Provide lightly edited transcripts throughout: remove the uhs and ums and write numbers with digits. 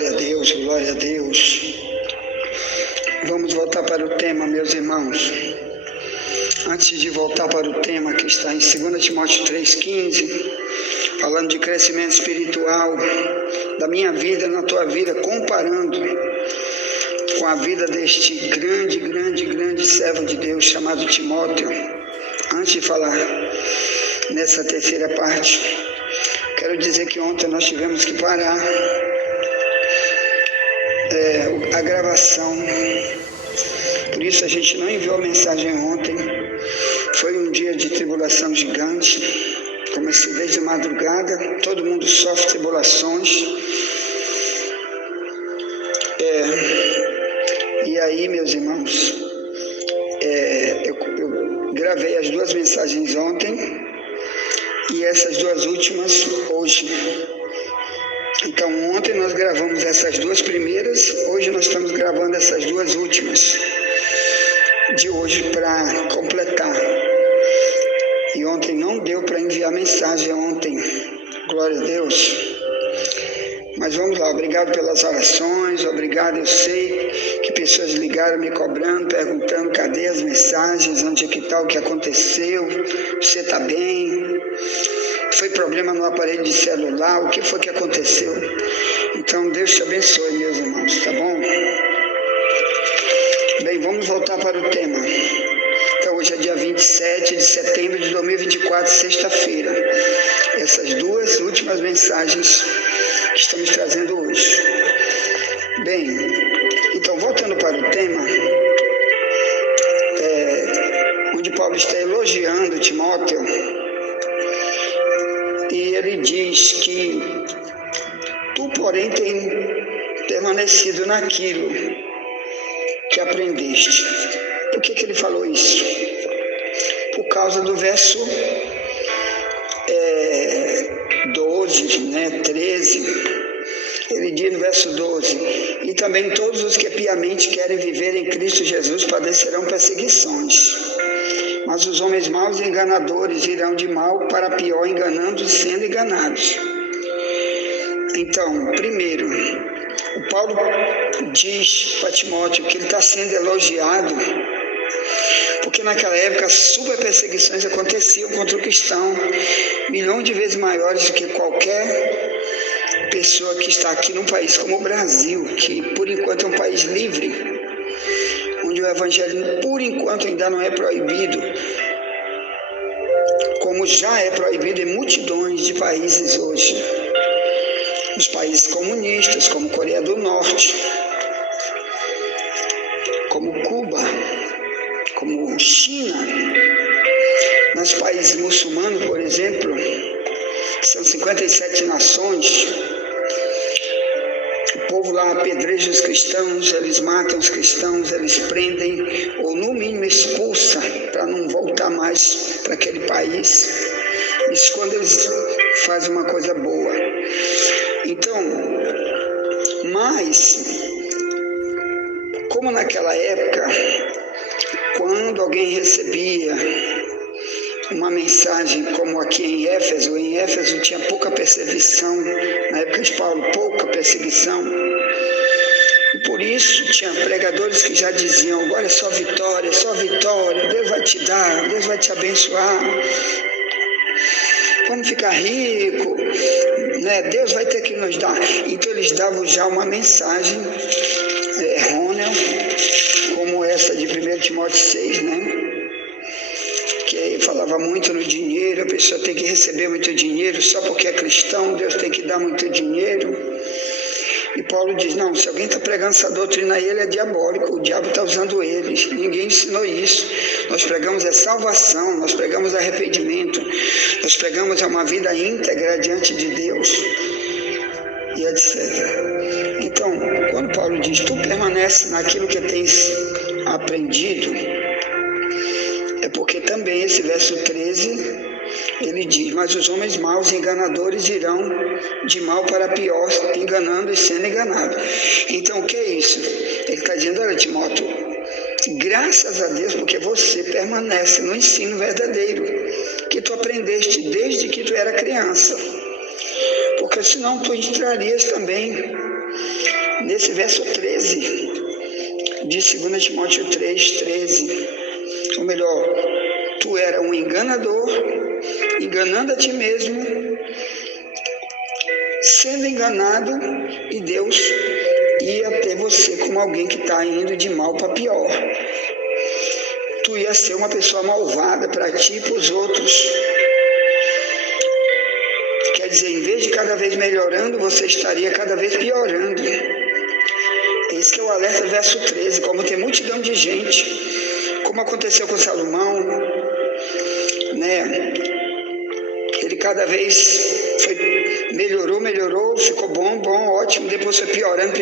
Glória a Deus, glória a Deus. Vamos voltar para o tema, meus irmãos. Antes de voltar para o tema que está em 2 Timóteo 3,15, falando de crescimento espiritual, da minha vida na tua vida, comparando com a vida deste grande servo de Deus chamado Timóteo. Antes de falar nessa terceira parte, quero dizer que ontem nós tivemos que parar a gravação. Por isso a gente não enviou a mensagem ontem. Foi um dia de tribulação gigante. Comecei desde a madrugada. Todo mundo sofre tribulações. E aí, meus irmãos, eu gravei as duas mensagens ontem e essas duas últimas hoje. Então, ontem nós gravamos essas duas primeiras, hoje nós estamos gravando essas duas últimas de hoje para completar. E ontem não deu para enviar mensagem ontem, glória a Deus. Mas vamos lá, obrigado pelas orações, obrigado, eu sei que pessoas ligaram me cobrando, perguntando cadê as mensagens, onde é que está, o que aconteceu, você está bem? Foi problema no aparelho de celular, o que foi que aconteceu? Então Deus te abençoe, meus irmãos, tá bom? Bem, vamos voltar para o tema. Então hoje é dia 27 de setembro de 2024, sexta-feira. Essas duas últimas mensagens que estamos trazendo hoje. Bem, então voltando para o tema, onde Paulo está elogiando Timóteo, e ele diz que tu, porém, tem permanecido naquilo que aprendeste. Por que ele falou isso? Por causa do verso 12, 13. Ele diz no verso 12: e também todos os que piamente querem viver em Cristo Jesus padecerão perseguições. Mas os homens maus e enganadores irão de mal para pior, enganando e sendo enganados. Então, primeiro, o Paulo diz para Timóteo que ele está sendo elogiado, porque naquela época super perseguições aconteciam contra o cristão, milhões de vezes maiores do que qualquer pessoa que está aqui num país como o Brasil, que por enquanto é um país livre, onde o evangelho por enquanto ainda não é proibido, como já é proibido em multidões de países hoje. Nos países comunistas, como Coreia do Norte, como Cuba, como China, nos países muçulmanos, por exemplo, que são 57 nações, o povo lá apedreja os cristãos, eles matam os cristãos, eles prendem ou no mínimo expulsam para não voltar mais para aquele país. Isso quando eles fazem uma coisa boa. Então, mas, como naquela época, quando alguém recebia uma mensagem como aqui em Éfeso tinha pouca perseguição, na época de Paulo, pouca perseguição, e por isso tinha pregadores que já diziam: agora é só vitória, Deus vai te dar, Deus vai te abençoar, vamos ficar rico, Deus vai ter que nos dar. Então eles davam já uma mensagem errônea, como essa de 1 Timóteo 6, que falava muito no dinheiro, a pessoa tem que receber muito dinheiro, só porque é cristão, Deus tem que dar muito dinheiro. E Paulo diz: não, se alguém está pregando essa doutrina aí, ele é diabólico, o diabo está usando eles, ninguém ensinou isso. Nós pregamos a salvação, nós pregamos arrependimento, nós pregamos uma vida íntegra diante de Deus, e etc. Então, quando Paulo diz: tu permanece naquilo que tens aprendido, é porque também esse verso 13, ele diz: mas os homens maus e enganadores irão de mal para pior, enganando e sendo enganados. Então, o que é isso? Ele está dizendo: olha, Timóteo, graças a Deus, porque você permanece no ensino verdadeiro, que tu aprendeste desde que tu era criança. Porque senão tu entrarias também nesse verso 13 de 2 Timóteo 3:13. Ou melhor, tu era um enganador, enganando a ti mesmo, sendo enganado, e Deus ia ter você como alguém que está indo de mal para pior. Tu ia ser uma pessoa malvada para ti e para os outros. Quer dizer, em vez de cada vez melhorando, você estaria cada vez piorando. Esse que é o alerta do verso 13, como tem multidão de gente, como aconteceu com Salomão, né? Ele cada vez melhorou, ficou bom, ótimo, depois foi piorando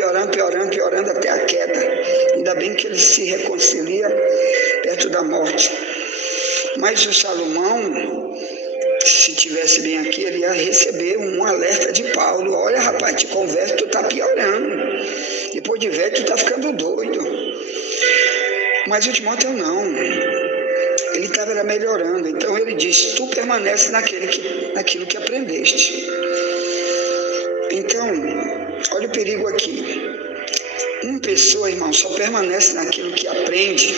até a queda. Ainda bem que ele se reconcilia perto da morte. Mas o Salomão, se tivesse bem aqui, ele ia receber um alerta de Paulo: olha, rapaz, te converte, tu tá piorando, depois de velho tu tá ficando doido. Mas o Timóteo não, ele estava melhorando. Então ele diz: tu permanece naquilo que aprendeste. Então, olha o perigo aqui. Uma pessoa, irmão, só permanece naquilo que aprende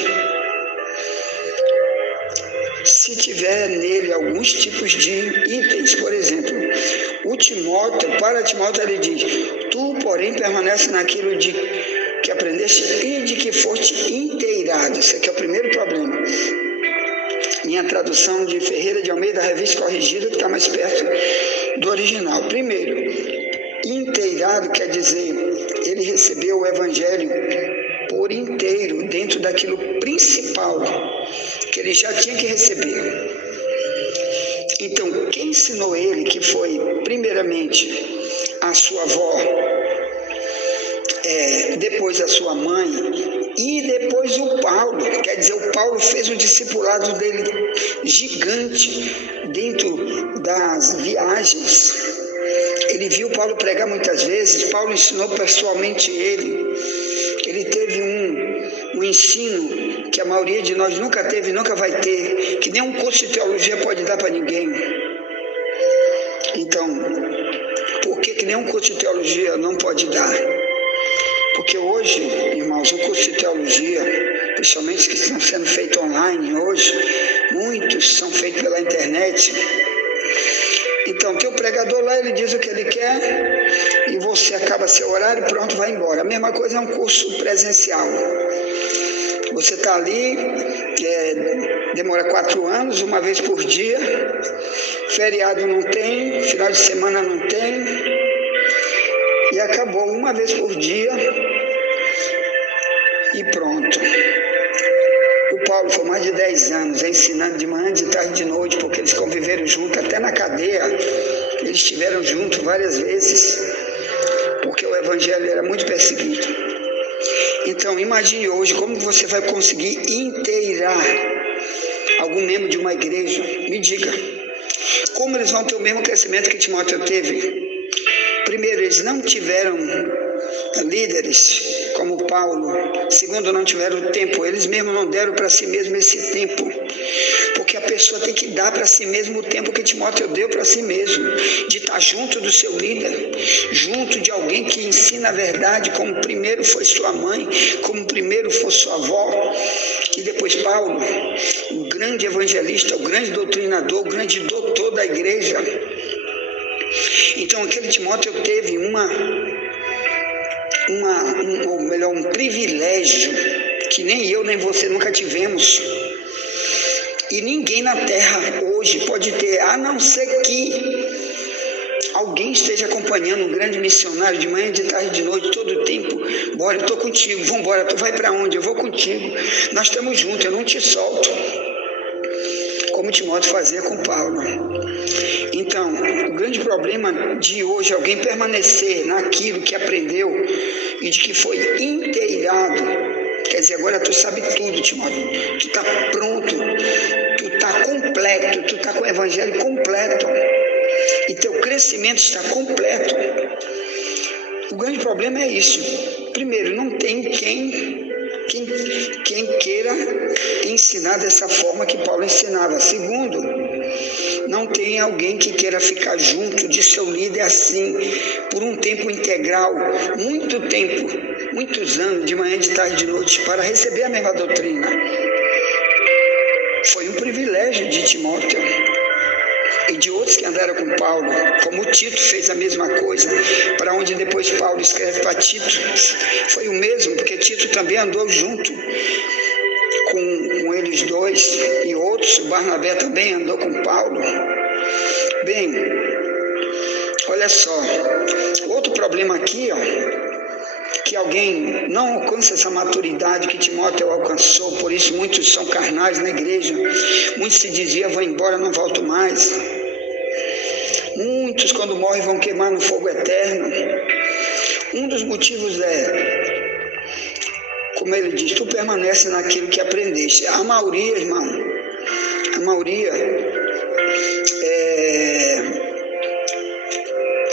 se tiver nele alguns tipos de itens. Por exemplo, para Timóteo ele diz: tu, porém, permanece naquilo que aprendeste e de que foste inteirado. Esse aqui é o primeiro problema. Minha tradução de Ferreira de Almeida, revista corrigida, que está mais perto do original. Primeiro, inteirado quer dizer, ele recebeu o evangelho por inteiro, dentro daquilo principal que ele já tinha que receber. Então, quem ensinou ele, que foi primeiramente a sua avó, depois a sua mãe e depois o Paulo, quer dizer, o Paulo fez o discipulado dele gigante dentro das viagens. Ele viu Paulo pregar muitas vezes, Paulo ensinou pessoalmente ele. Ele teve um ensino que a maioria de nós nunca teve e nunca vai ter, que nenhum curso de teologia pode dar para ninguém. Então, por que nenhum curso de teologia não pode dar? Porque hoje, irmãos, o curso de teologia, principalmente os que estão sendo feitos online hoje, muitos são feitos pela internet. Então, tem o pregador lá, ele diz o que ele quer e você acaba seu horário e pronto, vai embora. A mesma coisa é um curso presencial. Você está ali, demora 4 anos, uma vez por dia, feriado não tem, final de semana não tem, e acabou uma vez por dia e pronto. O Paulo foi mais de 10 anos ensinando de manhã, de tarde, de noite, porque eles conviveram juntos, até na cadeia, eles estiveram juntos várias vezes, porque o evangelho era muito perseguido. Então, imagine hoje como você vai conseguir inteirar algum membro de uma igreja. Me diga, como eles vão ter o mesmo crescimento que Timóteo teve? Primeiro, eles não tiveram líderes como Paulo. Segundo, não tiveram tempo. Eles mesmos não deram para si mesmo esse tempo. Porque a pessoa tem que dar para si mesmo o tempo que Timóteo deu para si mesmo. De estar junto do seu líder, junto de alguém que ensina a verdade, como primeiro foi sua mãe, como primeiro foi sua avó. E depois Paulo, o grande evangelista, o grande doutrinador, o grande doutor da igreja. Então aquele Timóteo teve um privilégio que nem eu nem você nunca tivemos. E ninguém na terra hoje pode ter, a não ser que alguém esteja acompanhando um grande missionário de manhã, de tarde, de noite, todo o tempo. Bora, eu estou contigo, vamos embora, tu vai para onde? Eu vou contigo. Nós estamos juntos, eu não te solto. Como Timóteo fazia com Paulo. Então, o grande problema de hoje é alguém permanecer naquilo que aprendeu e de que foi inteirado. Quer dizer, agora tu sabe tudo, Timóteo. Tu está pronto, tu está completo, tu está com o evangelho completo. E teu crescimento está completo. O grande problema é isso. Primeiro, não tem quem queira ensinar dessa forma que Paulo ensinava. Segundo, Não tem alguém que queira ficar junto de seu líder assim, por um tempo integral, muito tempo, muitos anos, de manhã, de tarde, de noite, para receber a mesma doutrina. Foi um privilégio de Timóteo e de outros que andaram com Paulo, como Tito fez a mesma coisa, para onde depois Paulo escreve para Tito, foi o mesmo, porque Tito também andou junto com eles dois e outros, Barnabé também andou com Paulo. Bem, olha só, outro problema aqui, que alguém não alcança essa maturidade que Timóteo alcançou, por isso muitos são carnais na igreja, muitos se diziam, vão embora, não volto mais. Muitos, quando morrem, vão queimar no fogo eterno. Um dos motivos como ele diz, tu permanece naquilo que aprendeste. A maioria, irmão,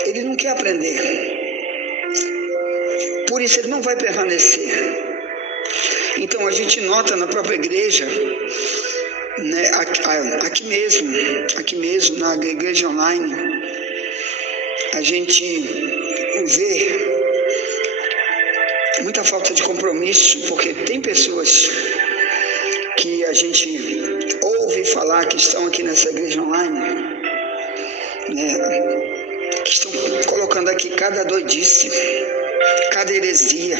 ele não quer aprender. Por isso ele não vai permanecer. Então a gente nota na própria igreja, né, aqui mesmo, na igreja online, a gente vê muita falta de compromisso, porque tem pessoas que a gente ouve falar que estão aqui nessa igreja online, né, que estão colocando aqui cada doidice, cada heresia.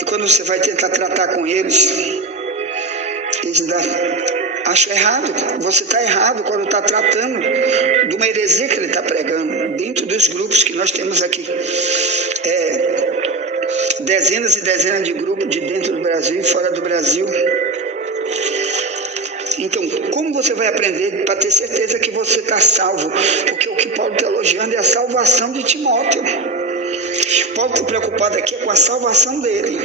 E quando você vai tentar tratar com eles ainda acham errado. Você está errado quando está tratando de uma heresia que ele está pregando, dentro dos grupos que nós temos aqui. Dezenas e dezenas de grupos de dentro do Brasil e fora do Brasil. Então, como você vai aprender para ter certeza que você está salvo? Porque o que Paulo está elogiando é a salvação de Timóteo. Paulo está preocupado aqui com a salvação dele.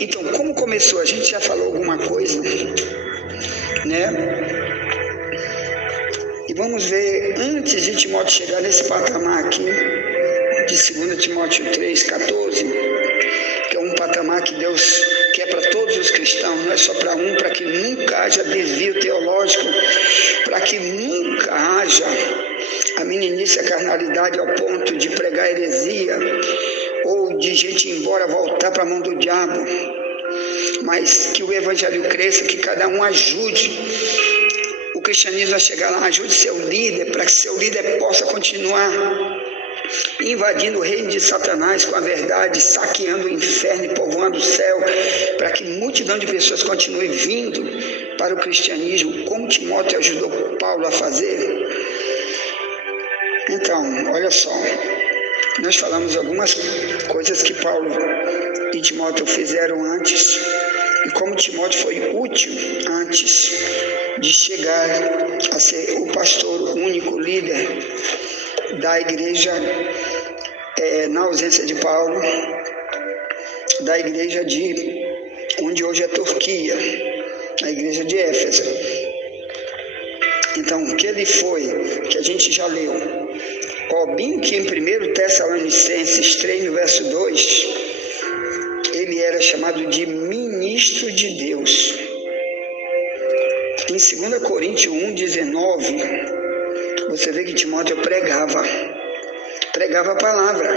Então, como começou? A gente já falou alguma coisa, né? E vamos ver, antes de Timóteo chegar nesse patamar aqui, de 2 Timóteo 3,14, que é um patamar que Deus quer para todos os cristãos, não é só para um, para que nunca haja desvio teológico, para que nunca haja a meninice, a carnalidade ao ponto de pregar heresia, ou de gente ir embora, voltar para a mão do diabo, mas que o evangelho cresça, que cada um ajude o cristianismo a chegar lá, ajude seu líder, para que seu líder possa continuar invadindo o reino de Satanás com a verdade, saqueando o inferno e povoando o céu, para que multidão de pessoas continue vindo para o cristianismo, como Timóteo ajudou Paulo a fazer. Então, olha só, nós falamos algumas coisas que Paulo e Timóteo fizeram antes, e como Timóteo foi útil antes de chegar a ser o pastor, o único líder da igreja, na ausência de Paulo, da igreja onde hoje é Turquia, a igreja de Éfeso. Então, o que ele foi, que a gente já leu, bem que em 1 Tessalonicenses 3, no verso 2, ele era chamado de ministro de Deus. Em 2 Coríntios 1, 19, você vê que Timóteo pregava a palavra.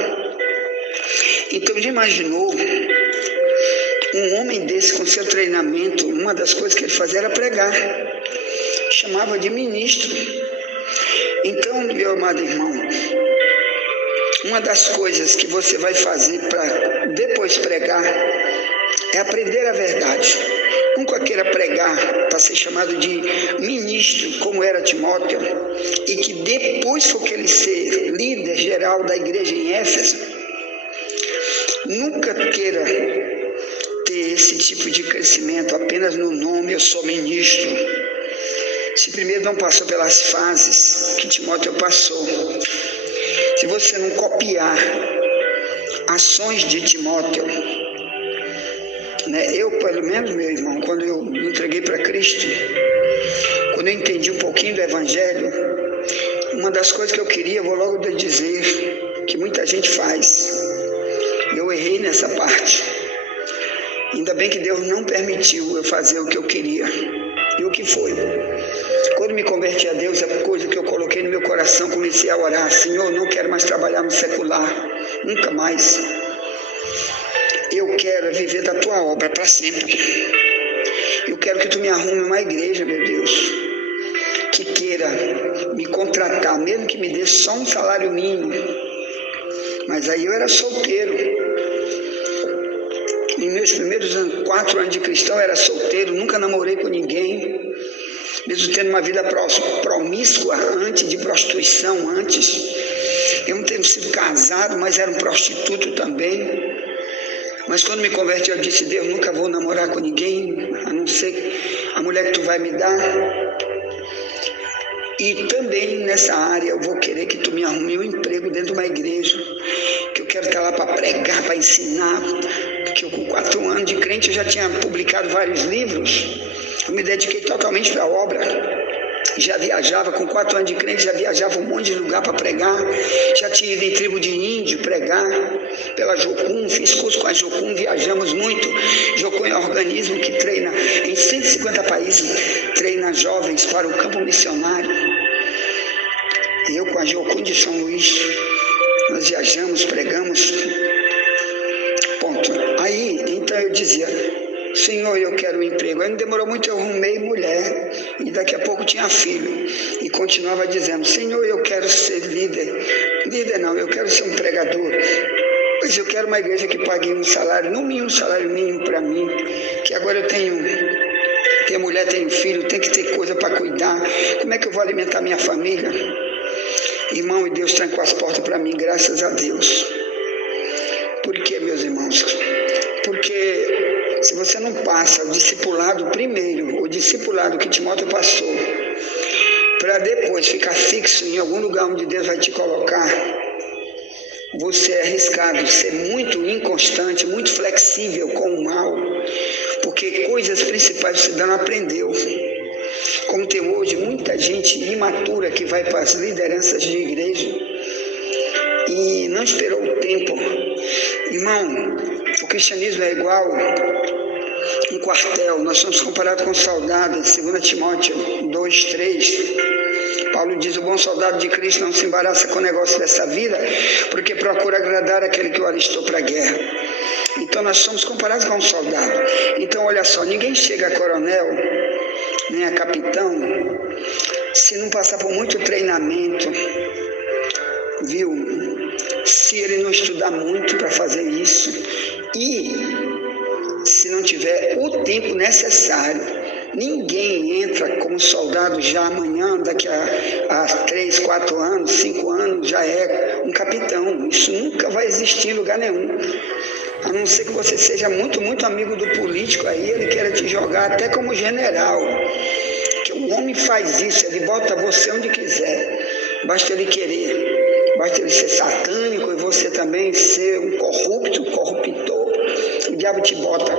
Então, já imaginou um homem desse com seu treinamento? Uma das coisas que ele fazia era pregar, chamava de ministro. Então, meu amado irmão, uma das coisas que você vai fazer para depois pregar é aprender a verdade. Nunca queira pregar para ser chamado de ministro, como era Timóteo, e que depois for que ele ser líder geral da igreja em Éfeso. Nunca queira ter esse tipo de crescimento apenas no nome, eu sou ministro. Se primeiro não passou pelas fases que Timóteo passou, se você não copiar ações de Timóteo, né? Eu, pelo menos, meu irmão, quando eu me entreguei para Cristo, quando eu entendi um pouquinho do Evangelho, uma das coisas que eu queria, vou logo dizer, que muita gente faz, eu errei nessa parte. Ainda bem que Deus não permitiu eu fazer o que eu queria. E o que foi? Quando me converti a Deus, a coisa que eu coloquei no meu coração, comecei a orar: Senhor, não quero mais trabalhar no secular, nunca mais. Eu quero viver da tua obra para sempre. Eu quero que tu me arrume uma igreja, meu Deus, que queira me contratar, mesmo que me dê só um salário mínimo. Mas aí eu era solteiro. Em meus primeiros 4 anos de cristão, eu era solteiro, nunca namorei com ninguém, mesmo tendo uma vida promíscua antes, de prostituição antes. Eu não tenho sido casado, mas era um prostituto também. Mas quando me converti, eu disse: Deus, nunca vou namorar com ninguém, a não ser a mulher que tu vai me dar. E também nessa área eu vou querer que tu me arrume um emprego dentro de uma igreja, que eu quero estar lá para pregar, para ensinar, porque eu com 4 anos de crente eu já tinha publicado vários livros, eu me dediquei totalmente para a obra. Já viajava, com 4 anos de crente, já viajava um monte de lugar para pregar, já tinha ido em tribo de índio pregar, pela Jocum, fiz curso com a Jocum, viajamos muito. Jocum é um organismo que treina em 150 países, treina jovens para o campo missionário. E eu com a Jocum de São Luís, nós viajamos, pregamos, ponto. Aí, então eu dizia: Senhor, eu quero um emprego. Aí não demorou muito, eu arrumei mulher e daqui a pouco tinha filho. E continuava dizendo: Senhor, eu quero ser líder. Líder não, eu quero ser um pregador. Pois eu quero uma igreja que pague um salário, no mínimo um salário mínimo para mim, que agora eu tenho mulher, tenho filho, tenho que ter coisa para cuidar. Como é que eu vou alimentar minha família? Irmão, e Deus trancou as portas para mim, graças a Deus. Por quê, meus irmãos? Porque se você não passa o discipulado primeiro, o discipulado que Timóteo passou, para depois ficar fixo em algum lugar onde Deus vai te colocar, você é arriscado ser muito inconstante, muito flexível com o mal, porque coisas principais você ainda não aprendeu. Como tem hoje muita gente imatura que vai para as lideranças de igreja e não esperou o tempo. Irmão, o cristianismo é igual um quartel, nós somos comparados com soldados. 2 Timóteo 2:3, Paulo diz: o bom soldado de Cristo não se embaraça com o negócio dessa vida, porque procura agradar aquele que o alistou para a guerra. Então nós somos comparados com um soldado. Então olha só, ninguém chega a coronel, nem a capitão, se não passar por muito treinamento, viu? Se ele não estudar muito para fazer isso e se não tiver o tempo necessário. Ninguém entra como soldado já amanhã, daqui a 3, 4 anos, 5 anos, já é um capitão. Isso nunca vai existir em lugar nenhum. A não ser que você seja muito, muito amigo do político, aí ele quer te jogar até como general. Que o homem faz isso, ele bota você onde quiser. Basta ele querer, basta ele ser satânico e você também ser um corruptor. O diabo te bota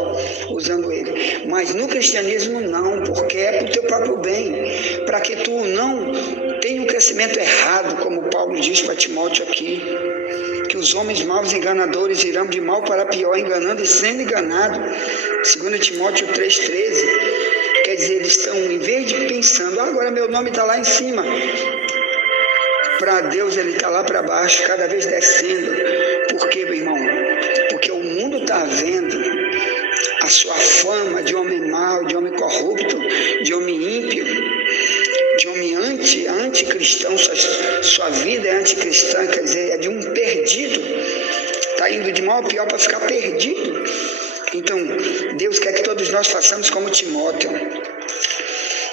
usando ele. Mas no cristianismo não, porque é para o teu próprio bem, para que tu não tenha um crescimento errado, como Paulo diz para Timóteo aqui, que os homens maus enganadores irão de mal para pior, enganando e sendo enganado. 2 Timóteo 3,13, quer dizer, eles estão, em vez de pensando: agora meu nome está lá em cima, para Deus ele está lá para baixo, cada vez descendo. Por quê, meu irmão? Porque o mundo está vendo a sua fama de homem mau, de homem corrupto, de homem ímpio, de homem anticristão. Sua vida é anticristã, quer dizer, é de um perdido. Está indo de mal a pior para ficar perdido. Então, Deus quer que todos nós façamos como Timóteo.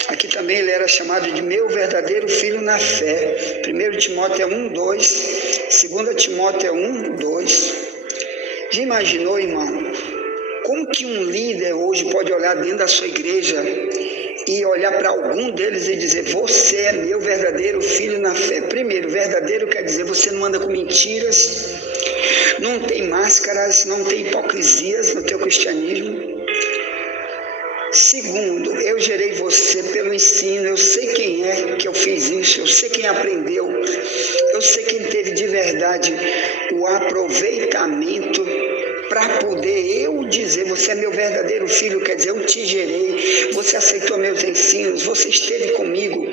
Aqui também ele era chamado de meu verdadeiro filho na fé. 1 Timóteo 1:2, 2 Timóteo 1:2. Já imaginou, irmão, como que um líder hoje pode olhar dentro da sua igreja e olhar para algum deles e dizer: você é meu verdadeiro filho na fé? Primeiro, verdadeiro quer dizer você não anda com mentiras, não tem máscaras, não tem hipocrisias no teu cristianismo. Segundo, eu gerei você pelo ensino, eu sei quem é que eu fiz isso, eu sei quem aprendeu, eu sei quem teve de verdade o aproveitamento para para poder eu dizer, você é meu verdadeiro filho, quer dizer, eu te gerei, você aceitou meus ensinos, você esteve comigo,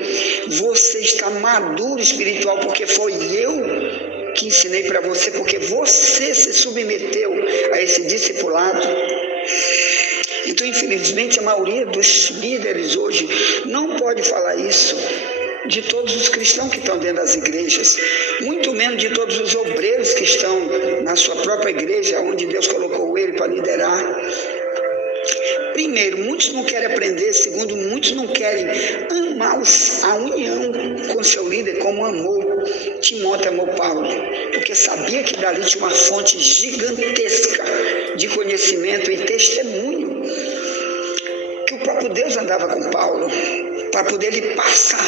você está maduro espiritual, porque foi eu que ensinei para você, porque você se submeteu a esse discipulado. Então, infelizmente, a maioria dos líderes hoje não pode falar isso de todos os cristãos que estão dentro das igrejas, muito menos de todos os obreiros que estão na sua própria igreja, onde Deus colocou ele para liderar. Primeiro, muitos não querem aprender. Segundo, muitos não querem amar a união com seu líder como amou Timóteo, amou Paulo, porque sabia que dali tinha uma fonte gigantesca de conhecimento e testemunho, que o próprio Deus andava com Paulo, para poder lhe passar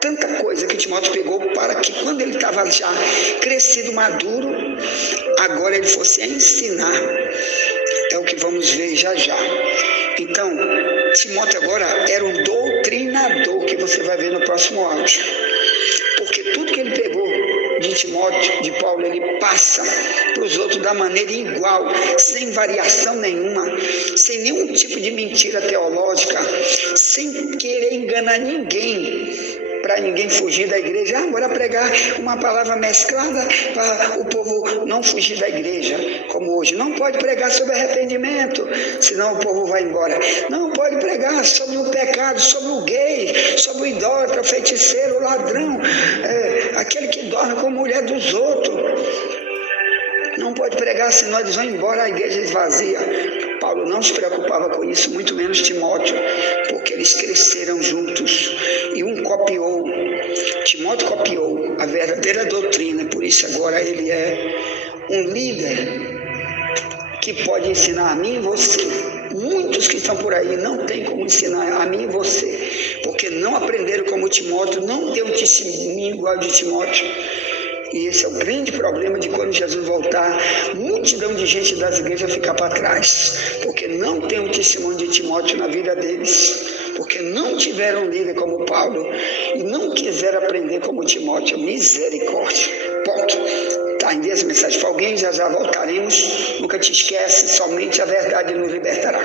tanta coisa que Timóteo pegou, para que quando ele estava já crescido, maduro, agora ele fosse a ensinar. É o que vamos ver já já. Então, Timóteo agora era um doutrinador, que você vai ver no próximo áudio. Porque tudo que ele pegou de Timóteo, de Paulo, ele passa para os outros da maneira igual, sem variação nenhuma, sem nenhum tipo de mentira teológica, sem querer enganar ninguém, para ninguém fugir da igreja. Agora pregar uma palavra mesclada para o povo não fugir da igreja, como hoje. Não pode pregar sobre arrependimento, senão o povo vai embora. Não pode pregar sobre o pecado, sobre o gay, sobre o idólatra, o feiticeiro, o ladrão, aquele que dorme com a mulher dos outros. Não pode pregar, senão eles vão embora, a igreja esvazia. Paulo não se preocupava com isso, muito menos Timóteo, porque eles cresceram juntos e um copiou. Timóteo copiou a verdadeira doutrina, por isso agora ele é um líder que pode ensinar a mim e você. Muitos que estão por aí não têm como ensinar a mim e você, porque não aprenderam como Timóteo, não deu um testemunho igual de Timóteo. E esse é o grande problema de quando Jesus voltar, multidão de gente das igrejas ficar para trás, porque não tem o testemunho de Timóteo na vida deles, porque não tiveram um líder como Paulo e não quiseram aprender como Timóteo. Misericórdia. Ponto. Tá, envia essa mensagem para alguém, já já voltaremos. Nunca te esquece, somente a verdade nos libertará.